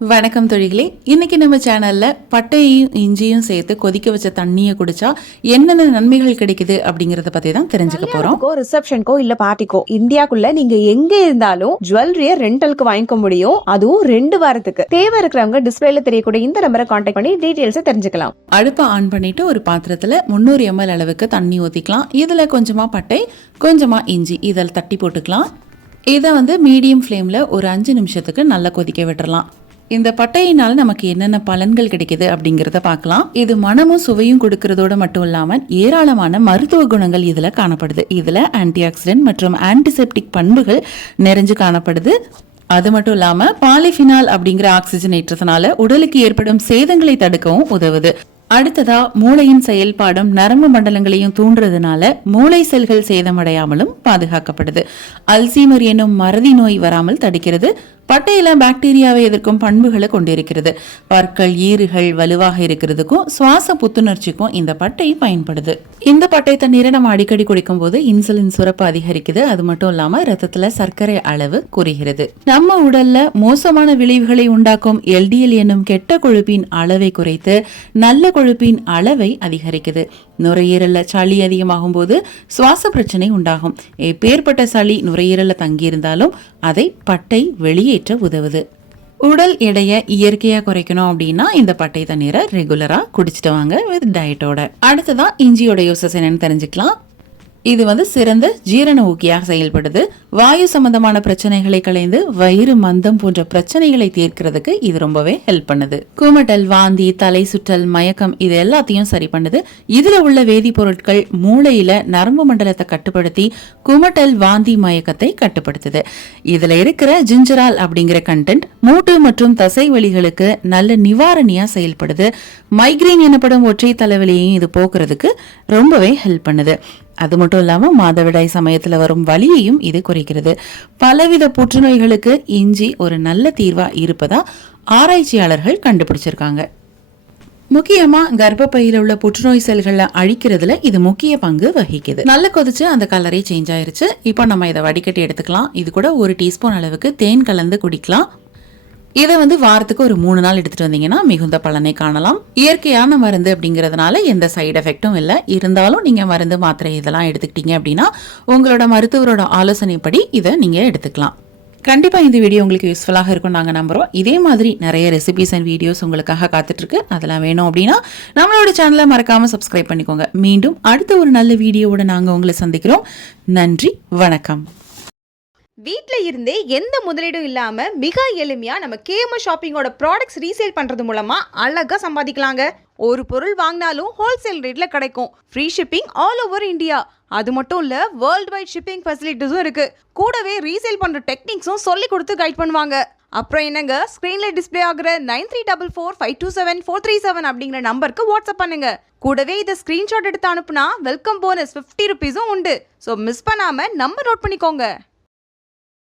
வணக்கம் தொழிகளே. இன்னைக்கு நம்ம சேனல்ல பட்டையையும் இஞ்சியும் சேர்த்து கொதிக்க வச்ச தண்ணியை குடிச்சா என்னென்ன நன்மைகள் கிடைக்குது அப்படிங்கறத பத்தி தான் தெரிஞ்சுக்க போறோம். ரிசப்ஷனுக்கோ இல்ல பார்ட்டிக்கோ இந்தியாக்குள்ள நீங்க எங்க இருந்தாலும் ஜுவல்லரிய ரெண்டலுக்கு வாங்கிக்க முடியும். அதுவும் 2 வாரத்துக்கு. தேவை இருக்கிறவங்க டிஸ்பிளேல தெரியக்கூடிய இந்த நம்பரை கான்டாக்ட் பண்ணி டீடைல்ஸ் தெரிஞ்சுக்கலாம். அடுப்பை ஆன் பண்ணிட்டு ஒரு பாத்திரத்துல 300 ml அளவுக்கு தண்ணி ஊத்திக்கலாம். இதுல கொஞ்சமா பட்டை, கொஞ்சமா இஞ்சி இதில் தட்டி போட்டுக்கலாம். இதை மீடியம் ஃப்ளேம்ல ஒரு 5 நிமிஷத்துக்கு நல்லா கொதிக்க விட்டுறலாம். இந்த பட்டையினால நமக்கு என்னென்ன பலன்கள் கிடைக்குது அப்படிங்கறத பார்க்கலாம். இது மனமும் சுவையும் கொடுக்கறதோட மட்டும் இல்லாம ஏராளமான மருத்துவ குணங்கள் இதுல காணப்படுது. இதுல ஆன்டி ஆக்சிடென்ட் மற்றும் ஆன்டிசெப்டிக் பண்புகள் நிறைஞ்சு காணப்படுது. அது மட்டும் இல்லாம பாலிஃபினால் அப்படிங்கிற ஆக்சிஜனேற்றத்தினால உடலுக்கு ஏற்படும் சேதங்களை தடுக்கவும் உதவுது. அடுத்ததா மூளையின் செயல்பாடும் நரம்பு மண்டலங்களையும் தூண்டுறதுனால மூளை செல்கள் சேதமடையாமலும் பாதுகாக்கப்படுது. அல்சீமர் என்னும் மறதி நோய் வராமல் தடுக்கிறது. பட்டையில பாக்டீரியாவை எதிர்க்கும் பண்புகளை கொண்டிருக்கிறது. பற்கள், ஈறுகள் வலுவாக இருக்கிறதுக்கும் சுவாச புத்துணர்ச்சிக்கும் இந்த பட்டை பயன்படுது. இந்த பட்டை தண்ணீரை நம்ம அடிக்கடி குடிக்கும் போது இன்சுலின் சுரப்பு அதிகரிக்குது. அது மட்டும் இல்லாம ரத்தத்துல சர்க்கரை அளவு குறைகிறது. நம்ம உடல்ல மோசமான விளைவுகளை உண்டாக்கும் LDL என்னும் கெட்ட கொழுப்பின் அளவை குறைத்து நல்ல கொழுப்பின் அளவை அதிகரிக்குது. நுரையீரல்ல சளி அதிகமாகும் போது சுவாச பிரச்சனை உண்டாகும். எப்பேற்பட்ட சளி நுரையீரல்ல தங்கியிருந்தாலும் அதை பட்டை வெளியேற்ற உதவுது. உடல் எடையை இயற்கையா குறைக்கணும் அப்படின்னா இந்த பட்டை தண்ணீரை ரெகுலரா குடிச்சிட்டு வாங்க வித் டயட்டோட. அடுத்ததான் இஞ்சியோட யூசஸ் என்னன்னு தெரிஞ்சுக்கலாம். இது சிறந்த ஜீரண ஊக்கியாக செயல்படுது. வாயு சம்பந்தமான பிரச்சனைகளை களைந்து வயிறு மந்தம் போன்ற பிரச்சனைகளை தீர்க்கிறதுக்கு இது ரொம்பவே ஹெல்ப் பண்ணுது. குமட்டல், வாந்தி, தலை சுற்றல், மயக்கம் இது எல்லாத்தையும் சரி பண்ணுது. இதுல உள்ள வேதிப்பொருட்கள் மூளையில நரம்பு மண்டலத்தை கட்டுப்படுத்தி குமட்டல், வாந்தி, மயக்கத்தை கட்டுப்படுத்துது. இதுல இருக்கிற ஜிஞ்சரால் அப்படிங்கிற கண்டென்ட் மூட்டு மற்றும் தசை வலிகளுக்கு நல்ல நிவாரணியா செயல்படுது. மைக்ரேன் எனப்படும் ஒற்றை தலைவலியையும் இது போக்குறதுக்கு ரொம்பவே ஹெல்ப் பண்ணுது. அது மட்டும் இல்லாம மாதவிடாய் சமயத்துல வரும் வலியையும் இது குறைக்கிறது. பலவித புற்றுநோய்களுக்கு இஞ்சி ஒரு நல்ல தீர்வா இருப்பதா ஆராய்ச்சியாளர்கள் கண்டுபிடிச்சிருக்காங்க. முக்கியமா கர்ப்பப்பையில உள்ள புற்றுநோய் செல்களை அழிக்கிறதுல இது முக்கிய பங்கு வகிக்குது. நல்ல கொதிச்சு அந்த கலரே சேஞ்ச் ஆயிருச்சு. இப்போ நம்ம இதை வடிகட்டி எடுத்துக்கலாம். இது கூட 1 டீஸ்பூன் அளவுக்கு தேன் கலந்து குடிக்கலாம். இதை வாரத்துக்கு ஒரு 3 நாள் எடுத்துட்டு வந்தீங்கன்னா மிகுந்த பலனை காணலாம். இயற்கையான மருந்து அப்படிங்கறதுனால எந்த சைடு எஃபெக்டும் இல்லை. இருந்தாலும் நீங்க மருந்து, மாத்திரை இதெல்லாம் எடுத்துக்கிட்டீங்க அப்படின்னா உங்களோட மருத்துவரோட ஆலோசனைப்படி இதை நீங்க எடுத்துக்கலாம். கண்டிப்பா இந்த வீடியோ உங்களுக்கு யூஸ்ஃபுல்லாக இருக்கும் நாங்க நம்புறோம். இதே மாதிரி நிறைய ரெசிபிஸ் அண்ட் வீடியோஸ் உங்களுக்காக காத்துட்டு இருக்கு. அதெல்லாம் வேணும் அப்படின்னா நம்மளோட சேனலை மறக்காம சப்ஸ்கிரைப் பண்ணிக்கோங்க. மீண்டும் அடுத்த ஒரு நல்ல வீடியோவோட நாங்க உங்களை சந்திக்கிறோம். நன்றி, வணக்கம். வீட்ல இருந்தே எந்த முதலீடும் இல்லாம மிக எளிமையா நம்ம KMS ஷாப்பிங்கோட ப்ராடக்ட்ஸ் ரீசேல் பண்றது மூலமா அழகா சம்பாதிக்கலாங்க. ஒரு பொருள் வாங்கினாலும் ஹோல்சேல் ரேட்ல கிடைக்கும். Free shipping all over India. அது மட்டும் இல்ல, வேர்ல்ட் வைட் ஷிப்பிங் ஃபெசிலிட்டிஸும் இருக்கு. கூடவே ரீசேல் பண்ற டெக்னிக்ஸும் சொல்லி கொடுத்து கைட் பண்ணுவாங்க. அப்புறம் என்னங்க, ஸ்கிரீன்ல டிஸ்பிளே ஆகுற 9344527437 அப்படிங்கிற நம்பருக்கு வாட்ஸ்அப் பண்ணுங்க. கூடவே இதை ஸ்கிரீன்ஷாட் எடுத்து அனுப்புனா வெல்கம் போனஸ் 50 ரூபீஸும் உண்டு. ஸோ மிஸ் பண்ணாம நம்பர் நோட் பண்ணிக்கோங்க.